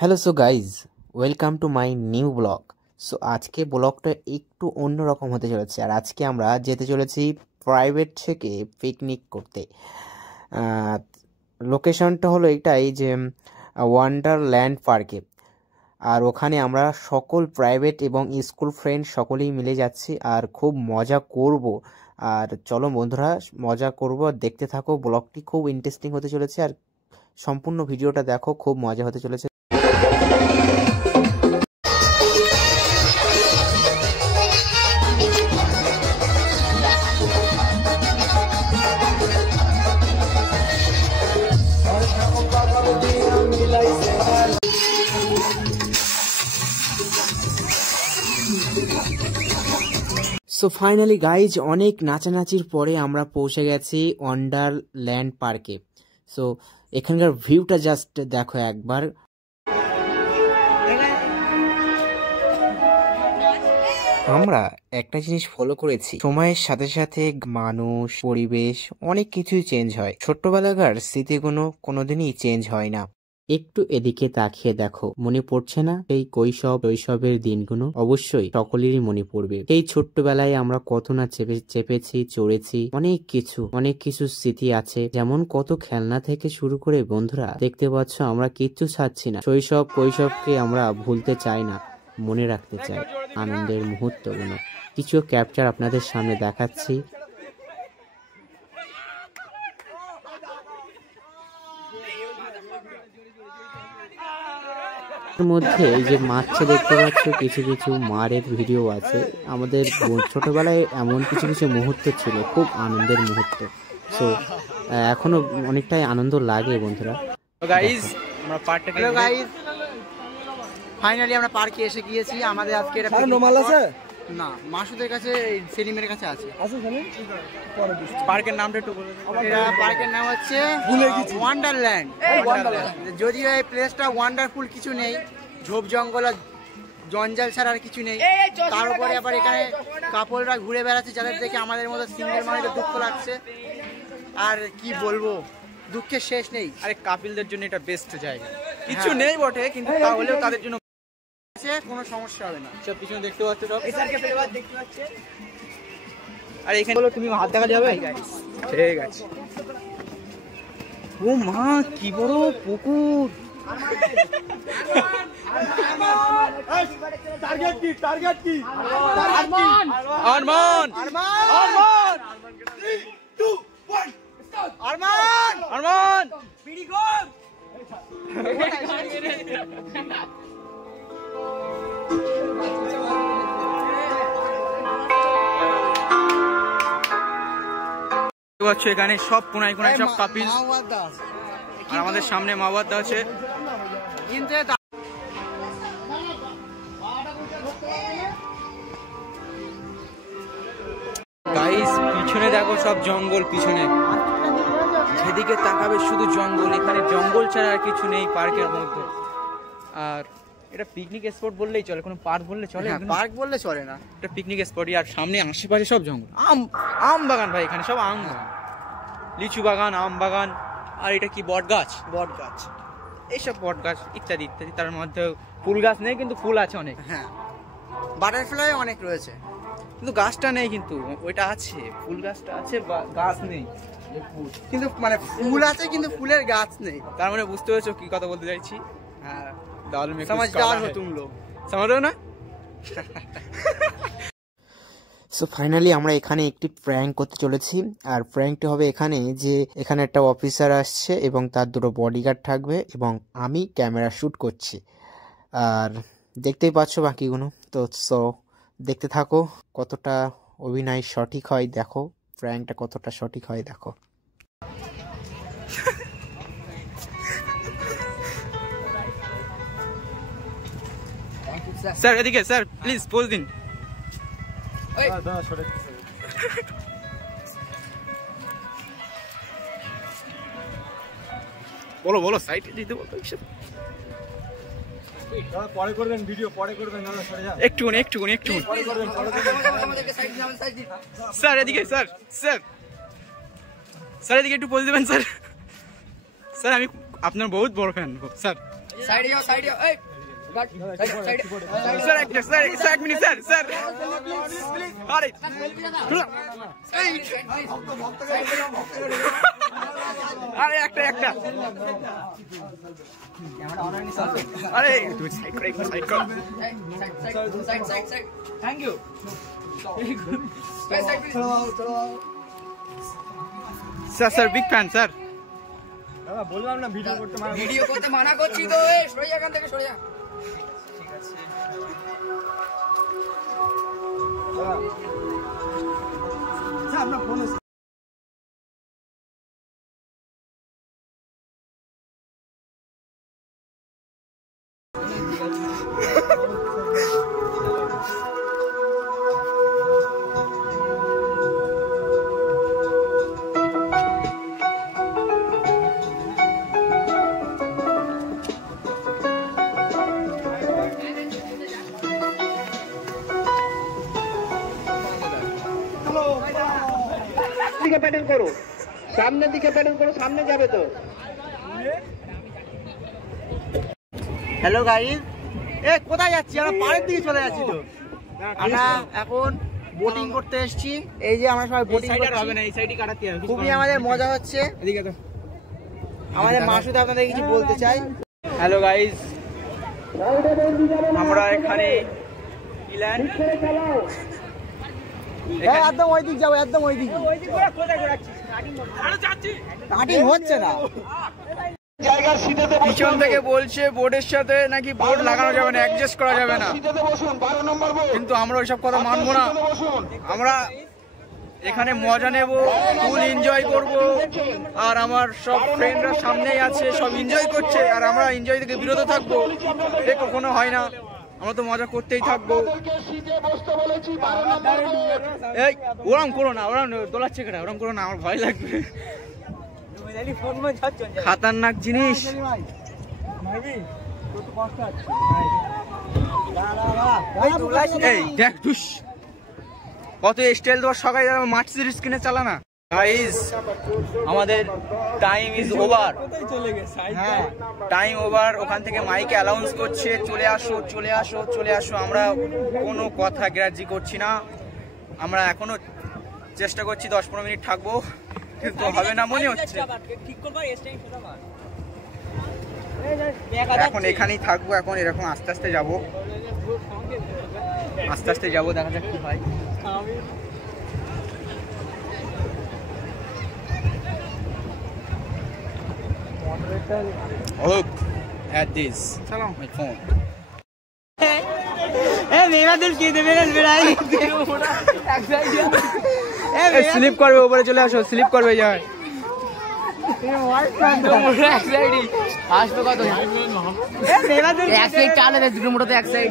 Hello so guys, welcome to my new blog. So আজকে ব্লগটা একটু অন্যরকম হতে চলেছে, আর আজকে আমরা যেতে চলেছি প্রাইভেট থেকে পিকনিক করতে। লোকেশনটা হলো এটাই যে ওয়ান্ডারল্যান্ড পার্কে। আর ওখানে আমরা সকল প্রাইভেট এবং স্কুল ফ্রেন্ড সকলেই মিলে যাচ্ছি, আর খুব মজা করব। আর চলো বন্ধুরা, মজা করব, দেখতে থাকো। ব্লগটি খুব ইন্টারেস্টিং হতে চলেছে, আর সম্পূর্ণ ভিডিওটা দেখো, খুব মজা হতে চলেছে। সো ফাইনালি গাইজ, অনেক নাচানাচির পরে আমরা পৌঁছে গেছি ওয়ান্ডারল্যান্ড পার্কে। সো এখানকার ভিউটা জাস্ট দেখো একবার। আমরা একটা জিনিস ফলো করেছি, সময়ের সাথে সাথে মানুষ, পরিবেশ অনেক কিছুই চেঞ্জ হয়। ছোট্টবেলাকার স্মৃতিগুলো কোনোদিনই চেঞ্জ হয় না। একটু এদিকে তাকিয়ে দেখো, মনে পড়ছে না এই শৈশবের দিনগুলো? অবশ্যই সকলেরই মনে পড়বে। এই ছোট্টবেলায় আমরা কত না চেপেছি, চড়েছি, অনেক কিছু স্মৃতি আছে। যেমন কত খেলনা থেকে শুরু করে বন্ধুরা দেখতে পাচ্ছ, আমরা কিচ্ছু ছাড়ছি না। কৈশবকে আমরা ভুলতে চাই না, মনে রাখতে চাই আনন্দের মুহূর্তগুলো। কিছু ক্যাপচার আপনাদের সামনে দেখাচ্ছি। এর মধ্যে এই যে মাছ দেখতে পাচ্ছ, কিছু মারের ভিডিও আছে। আমাদের ছোটবেলায় এমন কিছু মুহূর্ত ছিল, খুব আনন্দের মুহূর্ত। সো এখনো অনেকটাই আনন্দ লাগে বন্ধুরা। ফাইনালি আমরা পার্কে এসে গিয়েছি। আমাদের আজকে এটা না, মাসুদের কাছে, সেলিমের কাছে আছে। পার্কের নামটা একটু বলে দাও। পার্কের নাম হচ্ছে ওয়ান্ডারল্যান্ড। যদিও এই প্লেসটা ওয়ান্ডারফুল কিছু নেই, ঝোপ জঙ্গল আর জঞ্জাল ছাড়া আর কিছু নেই। তার উপরে আবার এখানে কাপড়রা ঘুরে বেড়াচ্ছে, যাদের দেখে আমাদের মতো সিঙ্গেল মানুষের দুঃখ লাগছে। আর কি বলবো, দুঃখের শেষ নেই। আরে কাপিলদের জন্য এটা বেস্ট জায়গা। কিছু নেই বটে, কিন্তু তাহলেও তাদের জন্য কোনো সমস্যা হবে না। সব পিছনে দেখতে পাচ্ছ, সব দেখতে পাচ্ছে। আর এখানে বলো, তুমি হাত দেখা যাবে? ঠিক আছে। ও মা, কি বড় পুকুর! টার্গেট কি? আরমান! আরমান! 3, 2, 1 স্টার্ট! আরমান! বিড়ি গম! এখানে সব কোনায় সব কাপিল, আর আমাদের সামনে মাওয়াদ্দা আছে। কিন্তু গাইস, পিছনে দেখো সব জঙ্গল, পিছনে যেদিকে তাকাবে শুধু জঙ্গল। এখানে জঙ্গল ছাড়া আর কিছু নেই পার্কের মধ্যে। আর এটা পিকনিক স্পট বললেই চলে, কোনো পার্ক বললে চলে? পার্ক বললে চলে না, এটা পিকনিক স্পটই। আর সামনে আশেপাশে সব জঙ্গল, আম বাগান ভাই, এখানে সব আম বাগান, লিচু বাগান, আম বাগান। আর এটা কি বট গাছ, এইসব বট গাছ ইত্যাদি ইত্যাদি। তার মধ্যে ফুল গাছ নেই, কিন্তু ফুল আছে অনেক। হ্যাঁ, বাটারফ্লাই অনেক রয়েছে, কিন্তু গাছটা নেই। কিন্তু ওইটা আছে, ফুল গাছটা আছে, গাছ নেই। কিন্তু মানে ফুল আছে, কিন্তু ফুলের গাছ নেই। তার মানে বুঝতে পেরেছো কি কথা বলতে চাইছি? হ্যাঁ, समझदार हो तुम लोग, समझ रहे हो ना? সো ফাইনালি আমরা এখানে একটি প্র্যাঙ্ক করতে চলেছি। আর প্র্যাঙ্কটি হবে এখানে যে এখানে একটা অফিসার আসছে এবং তার দুটো বডিগার্ড থাকবে, এবং আমি ক্যামেরা শ্যুট করছি। আর দেখতেই পাচ্ছ বাকিগুলো। তো সো দেখতে থাকো, কতটা অভিনয় সঠিক হয় দেখো, প্র্যাঙ্কটা কতটা সঠিক হয় দেখো। স্যার এদিকে, স্যার প্লিজ পোজ দিন। বলো সাইডে দিতে বলো। পরে করবেন ভিডিও, পরে করবেন, একটুখানি স্যার এদিকে, স্যার এদিকে একটু পোজ দেবেন স্যার। স্যার আমি আপনার বহুত বড় ফ্যান স্যার। साइड जाओ ए सर एक मिनट सर अरे अरे একটা अरे side thank you sir big fan sir দাদা বললাম না ভিডিও করতে মানা করছি তো সরে যা এখান থেকে সরে যা ঠিক আছে আপনার ফোন দিকে প্যাডেল করো, সামনের দিকে প্যাডেল করো, সামনে যাবে তো। হ্যালো গাইস, কোথায় যাচ্ছি? আমরা পাড়ের দিকে চলে যাচ্ছি তো। আমরা এখন বোটিং করতে এসেছি। এই যে আমরা সবাই বোটিং করছি, হবে না এই সাইডই কাটাতে হবে। খুবই আমাদের মজা হচ্ছে। এদিকে তো আমাদের মাসুদ আপনাদের কিছু বলতে চাই। হ্যালো গাইস, আমরা এখানে ইল্যান্ড একদম ওই দিক যাবো, একদম ওই দিক। কাটিং হচ্ছে না। পিছন থেকে বলছে বোর্ডের সাথে নাকি বোর্ড লাগানো যাবে না, অ্যাডজাস্ট করা যাবে না, কিন্তু আমরা ওইসব কথা মানবো না। আমরা এখানে মজা নেব, ফুল এনজয় করব, আর আমার সব ফ্রেন্ডরা সামনেই আছে, সব এনজয় করছে, আর আমরা এনজয় থেকে বিরত থাকবো। এ কখনো হয় না, আমরা তো মজা করতেই থাকবো। এই ওরম করো না, ওরম দোলাচ্ছে কেটা, ওরম করো না, আমার ভয় লাগবে। খাতারনাক জিনিস। এই দেখ ধুস, কত স্টাইল তোমার সবাই মার্সিডিজ কিনে চালানা। গাইস, আমাদের টাইম ইজ ওভার। হ্যাঁ, টাইম ওভার। ওখান থেকে মাইকে অ্যানাউন্স করছে চলে আসো চলে আসো চলে আসো। আমরা কোনো কথা গ্রাহ্য করছি না। আমরা এখনো চেষ্টা করছি 10-15 মিনিট থাকবো, কিন্তু হবে না মনে হচ্ছে। এখন এখানেই থাকবো, এখন এরকম আস্তে আস্তে যাবো, আস্তে আস্তে যাবো, দেখা যাক কি হয়। Look at this. My phone. Slip করবে, উপরে চলে আসো, স্লিপ করবে যায়। আসবে কত এক সাইড চালে দুটো মোটাতে এক সাইড